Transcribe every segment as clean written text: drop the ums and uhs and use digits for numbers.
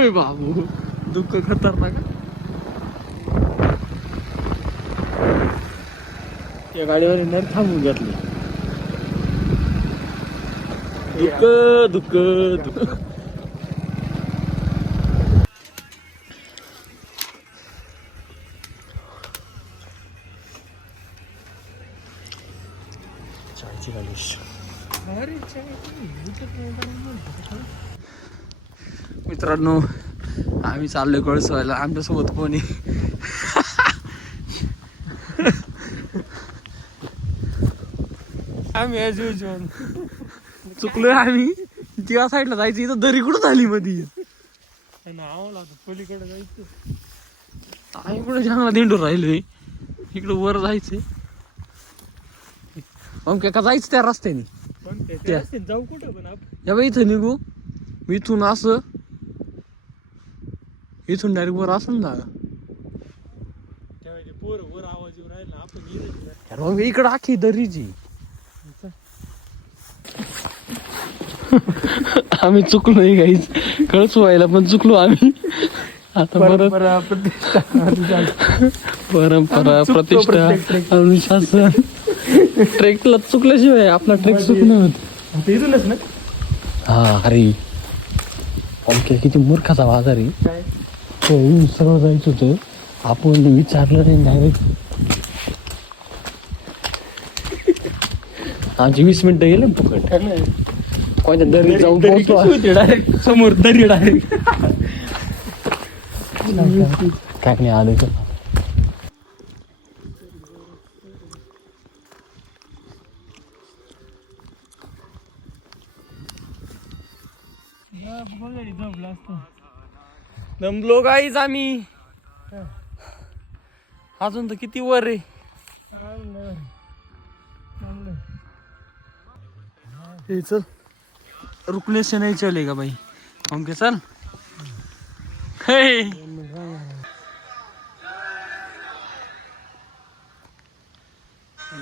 होय बाबू, दुःख खतरनाक. या गाडीवर नर थांबून घेतली. दुःख दुःख दुःख. चायची गाडी. मित्रांनो, आम्ही चाललोय कळसवायला. आमच्यासोबत कोणी आम्ही ॲज युजल चुकलोय. आम्ही त्या साईडला जायचं, इथं दरी कुठं झाली मध्ये. पलीकडे जायचं, आम्ही कुठे जंगलात दिंडूर राहिलोय. इकडं वर जायचंय. मग का जायचं त्या रस्त्याने. जाऊ कुठं पण या बाई, इथं निघू. इथून असं, इथून डायरेक्ट वर असं ना. वर आवाज येऊन राहिला आपण इकडं आखी दरीची. आम्ही चुकलोय गाईच, कळसवायला पण चुकलो आम्ही. आता परंपरा प्रतिष्ठा अनुशासन. ट्रेकला चुकल्याशिवाय आपला ट्रेक चुकणं होत. इथूनच ना. हा अरे ओके, किती मूर्खाचा बाजार आहे. हो, सरळ जायचं होतं, आपण विचारलं नाही डायरेक्ट. आमची 20 मिनिटं गेले फुकट. कोणत्या दरी जाऊन पोहोचलो डायरेक्ट समोर. दरी डायरेक्ट काय नाही आलं. दमलो गाईज आम्ही. अजून तर किती वर आहे. हे चल, रुकने से नहीं चलेगा भाई. ओके चल. हे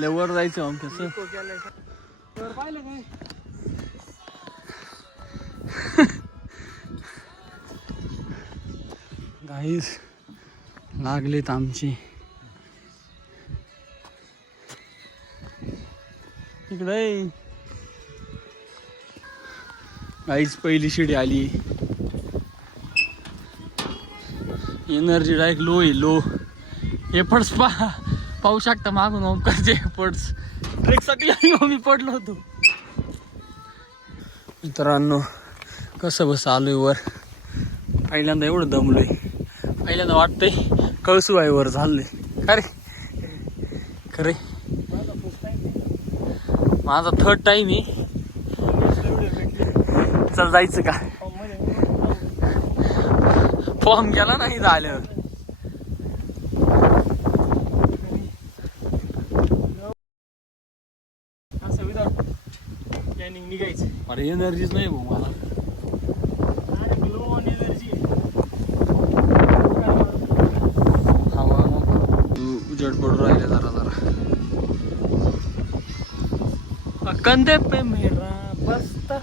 लेवर जायचं ओके सर. पाहिलं काय गाईस, लागलेत आमची. इकडे गाईस पहिली शिडी आली. एनर्जी डायरेक्ट लो आहे, लो. एफर्ट्स पाहू शकता मागून ओमकारचे एफर्ट्स. ट्रेकसाठी मी पडलो होतो. मित्रांनो, कसं बस आलोय वर. पहिल्यांदा एवढं दमलोय. पहिल्यांदा वाटतंय कळसुबाईवर झालंय. खरे खरे माझा 3rd टाइम आहे. चल जायचं का. फॉर्म केला नाही झालं. असं विदाउट प्लॅनिंग निघायचं. अरे एनर्जीच नाही भाऊ मला. उजड पडून राहिले जरा जरा. कंधे पे मेरा बस्ता.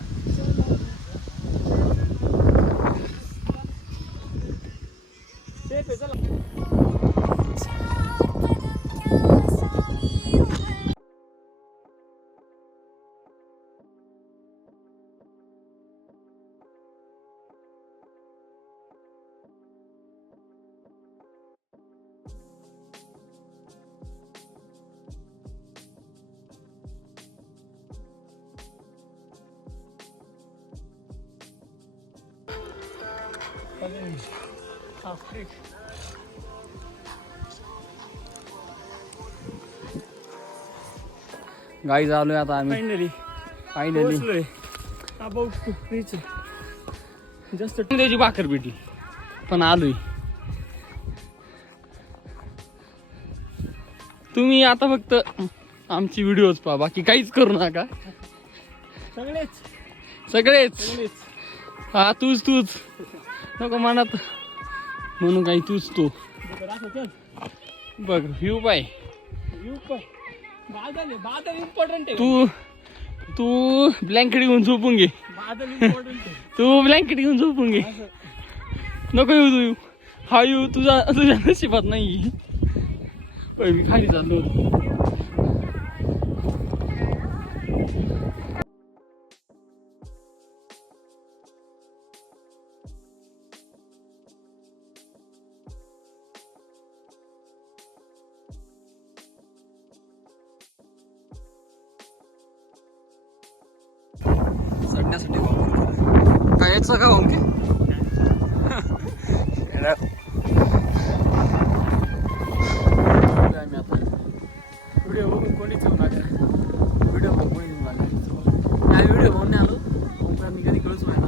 गाईज आलोय आता आम्ही. फायनली जस्ट त्याची भाकर भेटी पण आलोय. तुम्ही आता फक्त आमची व्हिडिओज पहा, बाकी काहीच करू नका. सगळेच हा तूच नको मनात म्हणून काही तूच तो बघ. व्ह्यू पाय. इम्पॉर्टंट आहे. तू ब्लँकेट घेऊन झोपून घे. तू ब्लँकेट घेऊन झोपून घे. नको येऊ तू हा येऊ तुझ्या नशिबात नाही. मी खाली चाललो होतो. चढण्यासाठी काय याचं का ओके आम्ही आता व्हिडिओ बघून कोणीच येऊन आले व्हिडिओ बघून कोणी येऊन आले काय व्हिडिओ बघून नाही आलो मी कधी कळूच व्हायला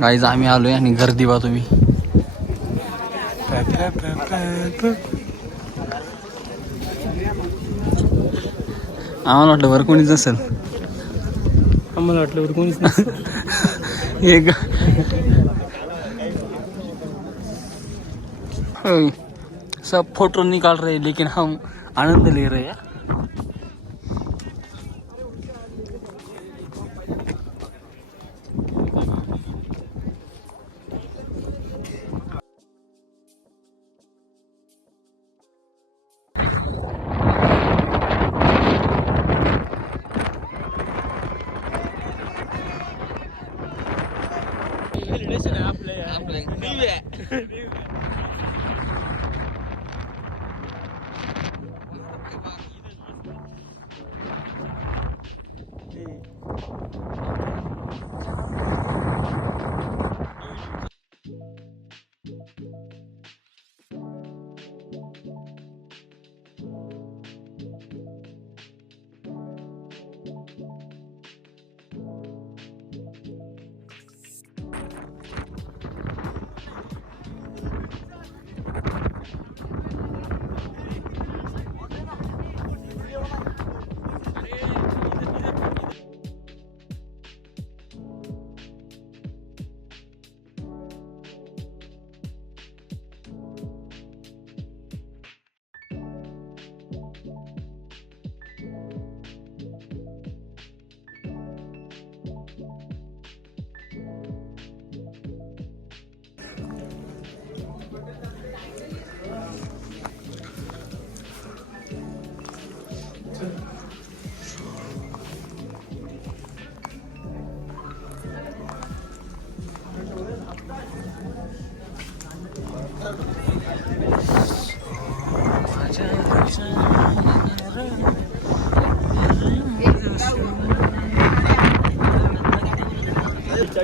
गाईज आम्ही आलोय आणि गर्दी बा तुम्ही आम्हाला वाटलं वर कोणीच नसेल आम्हाला वाटलं वर कोणीच नसेल एक सब फोटो निकाल रहे लेकिन हम आनंद ले रहे हैं.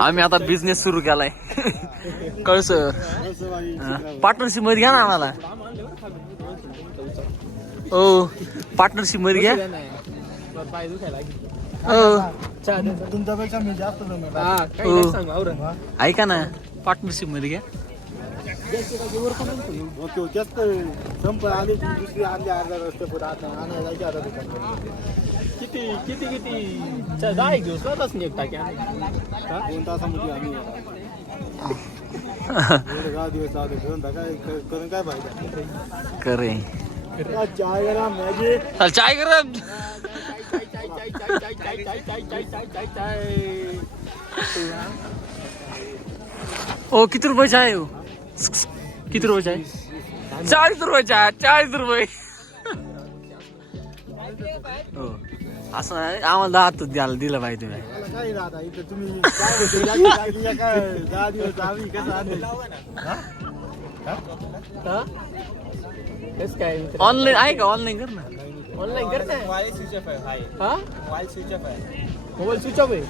आम्ही आता बिझनेस सुरू केलाय कळस पार्टनरशिप मध्ये घ्या ना आम्हाला. हो पार्टनरशिप मध्ये घ्या. ऐका ना पार्टनरशिप मध्ये घ्या. किती किती किती 10 दिवस स्वतःच नाही टाक्या 2 तासामध्ये आम्ही 10 दिवस घेऊन करून काय पाहिजे करे चाय गरम मॅगी चाय गरम ओ किती रुपये चाय हो किती रुपये चाय 40 रुपये चाय 40 रुपये हो असं आम्हाला 10 द्यायला दिलं पाहिजे तुम्ही ऑनलाईन आहे का ऑनलाईन कर ना ऑनलाईन कर ना मोबाईल स्विच ऑफ आहे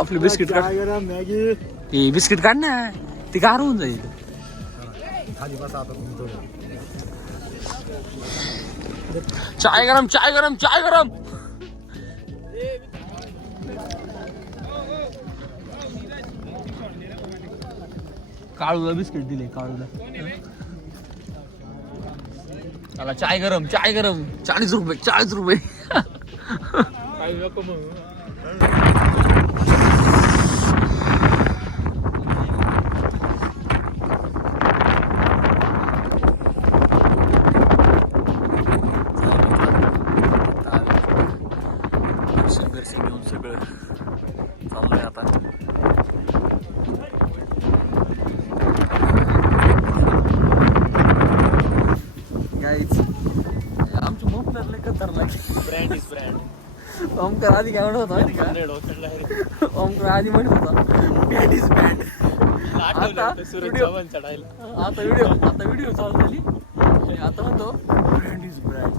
आपली बिस्किट काढ मॅगी बिस्किट काढ ना ती गार होऊन जाईल खाली बसा आता चाय गरम चाय गरम चाय गरम काळूला बिस्किट दिले काळूला. त्याला चाय गरम 40 रुपये. दर्शन घेऊन सगळं चाललंय आता. आमचं मोठं खतरनाक ब्रँड इज ब्रँड. ओमकार आधी काय म्हणत होता माहिती का? ओमकार आधी म्हणत होता ब्रँड इज ब्रँड. आता व्हिडिओ चालू झाली आणि आता म्हणतो ब्रँड इज ब्रँड.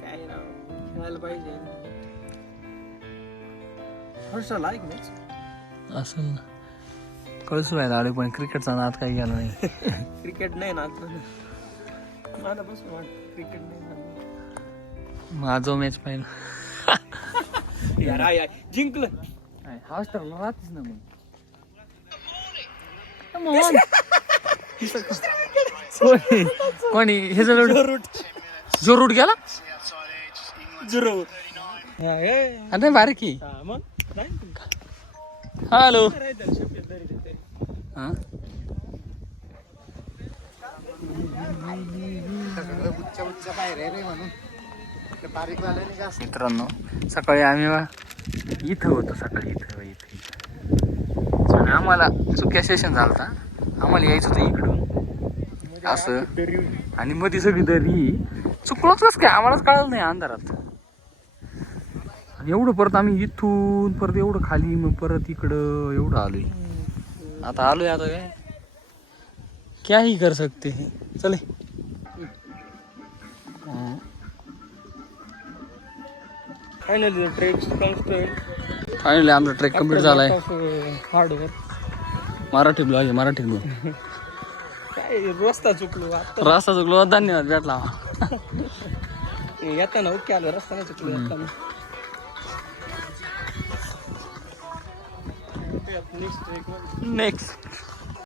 काय ना खेळायला पाहिजे. हर्षाला ऐक मॅच असं ना कळसू आहे दाडे पण क्रिकेटचा नाद काही गेला नाही. क्रिकेट नाही ना मला बसून वाटत क्रिकेट नाही माझं मॅच पाहिलं यार जिंकलं हॉस्टेलला राहतेच ना मग कोणी हे जो रूट गेला झिरो आता बारकी. मग हॅलो मित्रांनो सकाळी आम्ही इथं होतो. सकाळी इथं आणि आम्हाला चुक्या सेशन झालं होता. आम्हाला यायचं होतं इकडून असं आणि मध्ये सगळी दरी चुकलोच कस काय आम्हालाच कळलं नाही अंधारात. आणि एवढं परत आम्ही इथून परत एवढं खाली मग परत इकडं एवढं आलोय. आता आलोय आता क्या ही कर सकते हैं. चले फायनली फायनली आमचा ट्रेक कम्प्लीट झालाय. हार्ड वर्क मराठी ब्लॉग आहे मराठी ब्लॉग. काय रस्ता चुकलो रस्ता चुकलो धन्यवाद भेटला. येताना ओके आलं रस्ता नाही चुकलो येताना. नेक्स्ट